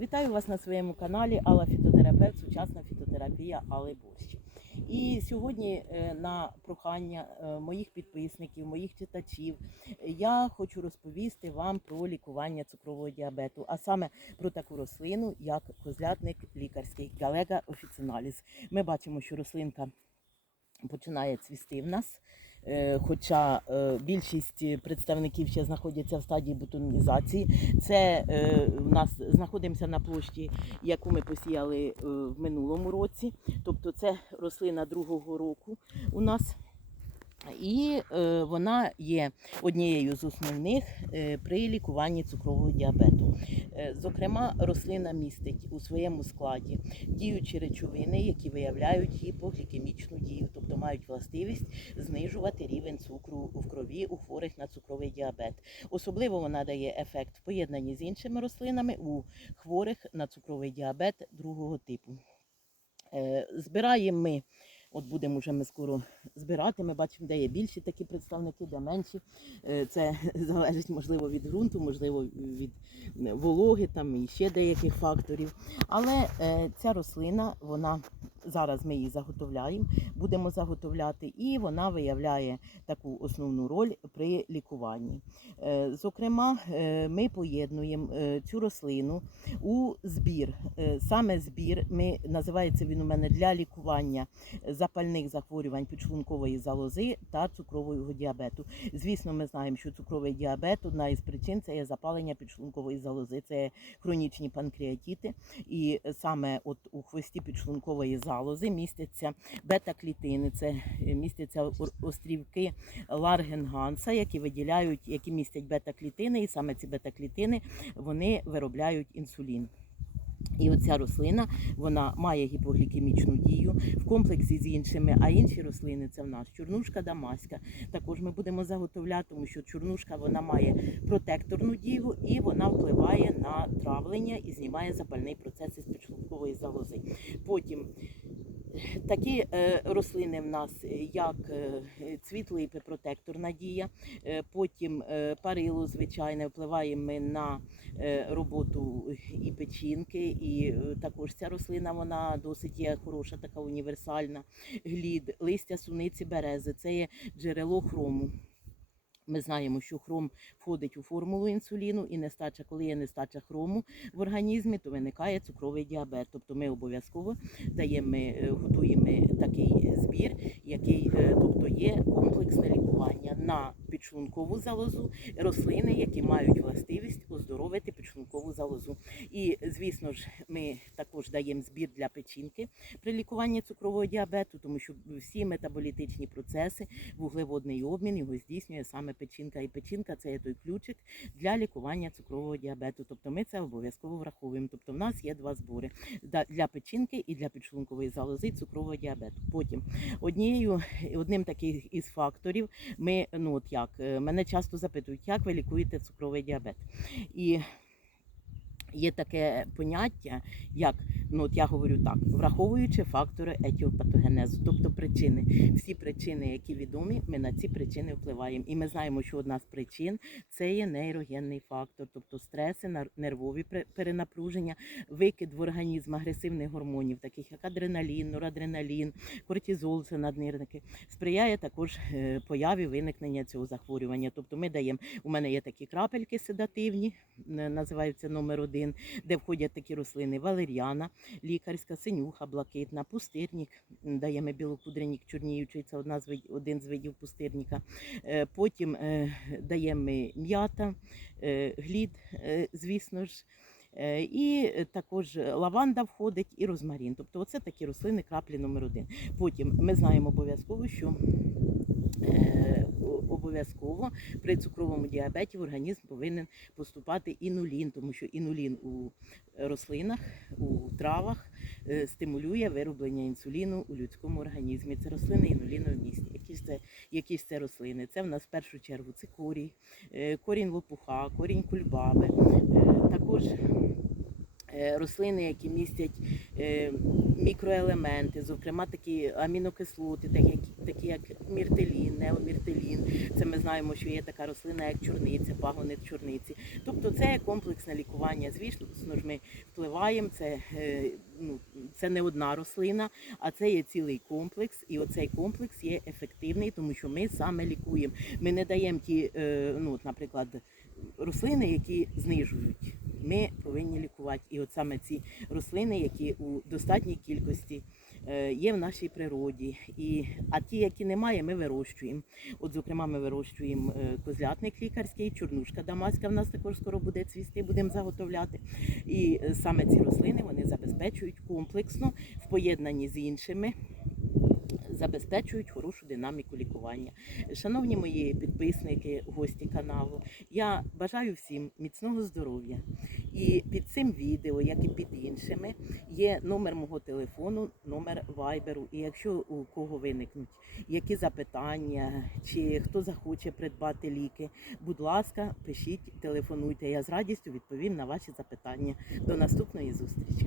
Вітаю вас на своєму каналі Алла Фітотерапевт, сучасна фітотерапія Алли Борщ. І сьогодні е, на прохання е, моїх підписників, моїх читачів, я хочу розповісти вам про лікування цукрового діабету, а саме про таку рослину, як козлятник лікарський Галега офіціналіс. Ми бачимо, що рослинка починає цвісти в нас. Е, Хоча е, більшість представників ще знаходяться в стадії бутонізації. Це е, в нас знаходимося на площі, яку ми посіяли в минулому році. Тобто це рослина другого року у нас. І е, вона є однією з основних е, при лікуванні цукрового діабету. Е, зокрема, рослина містить у своєму складі діючі речовини, які виявляють гіпоглікемічну дію, тобто мають властивість знижувати рівень цукру в крові у хворих на цукровий діабет. Особливо вона дає ефект в поєднанні з іншими рослинами у хворих на цукровий діабет другого типу. Збираємо ми. От будемо вже ми скоро збирати. Ми бачимо, де є більші такі представники, де менші. Е, Це залежить можливо від ґрунту, можливо від вологи, там і ще деяких факторів. Але е, ця рослина, вона зараз ми її заготовляємо, будемо заготовляти, і вона виявляє таку основну роль при лікуванні. Е, Зокрема, е, ми поєднуємо е, цю рослину у збір. Саме збір ми називається він у мене для лікування запальних захворювань підшлункової залози та цукрового діабету. Звісно, ми знаємо, що цукровий діабет одна із причин це є запалення підшлункової залози, це хронічні панкреатити. І саме от у хвості підшлункової залози містяться бета-клітини, це е, містяться острівки Ларгенганса, які виділяють, які містять бета-клітини, і саме ці бета-клітини вони виробляють інсулін. І оця рослина вона має гіпоглікемічну дію комплексі з іншими, а інші рослини це в нас чорнушка дамаська. Також ми будемо заготовляти, тому що чорнушка вона має протекторну дію і вона впливає на травлення і знімає запальний процес із підшлункової залози. Потім Такі е, рослини в нас, е, як е, цвітлипи, протектор дія, е, потім парило, звичайне, впливаємо ми на роботу і печінки, і також ця рослина вона досить є хороша, така універсальна. Глід, листя суниці берези це є джерело хрому. Ми знаємо, що хром входить у формулу інсуліну, і нестача, коли є нестача хрому в організмі, то виникає цукровий діабет. Тобто ми обов'язково даємо, е, готуємо такий збір, який е, тобто є комплексне лікування на підшлункову залозу, рослини, які мають властивість оздоровити підшлункову залозу. І звісно ж, ми також даємо збір для печінки при лікуванні цукрового діабету, тому що всі метаболітичні процеси, вуглеводний обмін його здійснює саме печінка. І печінка це є той ключик для лікування цукрового діабету. Тобто ми це обов'язково враховуємо. Тобто в нас є два збори для печінки і для підшлункової залози цукрового діабету. Потім однією одним таких із факторів ми ну от як е, мене часто запитують, як ви лікуєте цукровий діабет. І Є таке поняття, як ну от я говорю так, враховуючи фактори етіопатогенезу, тобто причини. Всі причини, які відомі, ми на ці причини впливаємо. І ми знаємо, що одна з причин це є нейрогенний фактор, тобто стреси, нервові перенапруження, викид в організм агресивних гормонів, таких як адреналін, норадреналін, кортизол, це наднирники, сприяє також е, появі виникнення цього захворювання. Тобто ми даємо, у мене є такі крапельки седативні, називаються номер один, де входять такі рослини валеріана, лікарська, синюха, блакитна, пустирник, даємо білокудренік чорніючий, це одна з один з видів пустирника. Е, Потім е, даємо м'ята, е, глід, звісно ж. І також лаванда входить і розмарин. Тобто, оце такі рослини краплі номер один. Потім ми знаємо обов'язково, що обов'язково при цукровому діабеті в організм повинен поступати інулін, тому що інулін у рослинах, у травах е, стимулює вироблення інсуліну у людському організмі. Це рослини інуліновмісні. Які ж це, які ж це рослини? Це в нас в першу чергу цикорій, е, корінь лопуха, корінь кульбаби, е, також е, рослини, які містять е, мікроелементи, зокрема такі амінокислоти, такі, такі як міртелін, неоміртелін. Це ми знаємо, що є така рослина, як чорниця, пагонець чорниці. Тобто це комплексне лікування. Звісно, ж ми впливаємо. Це, е, ну, це не одна рослина, а це є цілий комплекс. І оцей комплекс є ефективний, тому що ми саме лікуємо. Ми не даємо ті, е, ну, от, наприклад, рослини, які знижують. Ми повинні лікувати. І от саме ці рослини, які у достатній кількості є в нашій природі. І, а ті, які немає, ми вирощуємо. От, зокрема, ми вирощуємо е, козлятник лікарський, чорнушка дамаська в нас також скоро буде цвісти, будемо заготовляти. І е, саме ці рослини вони забезпечують комплексно в поєднанні з іншими. Забезпечують хорошу динаміку лікування. Шановні мої підписники, гості каналу, я бажаю всім міцного здоров'я. І під цим відео, як і під іншими, є номер мого телефону, номер вайберу. І якщо у кого виникнуть які запитання, чи хто захоче придбати ліки, будь ласка, пишіть, телефонуйте. Я з радістю відповім на ваші запитання. До наступної зустрічі.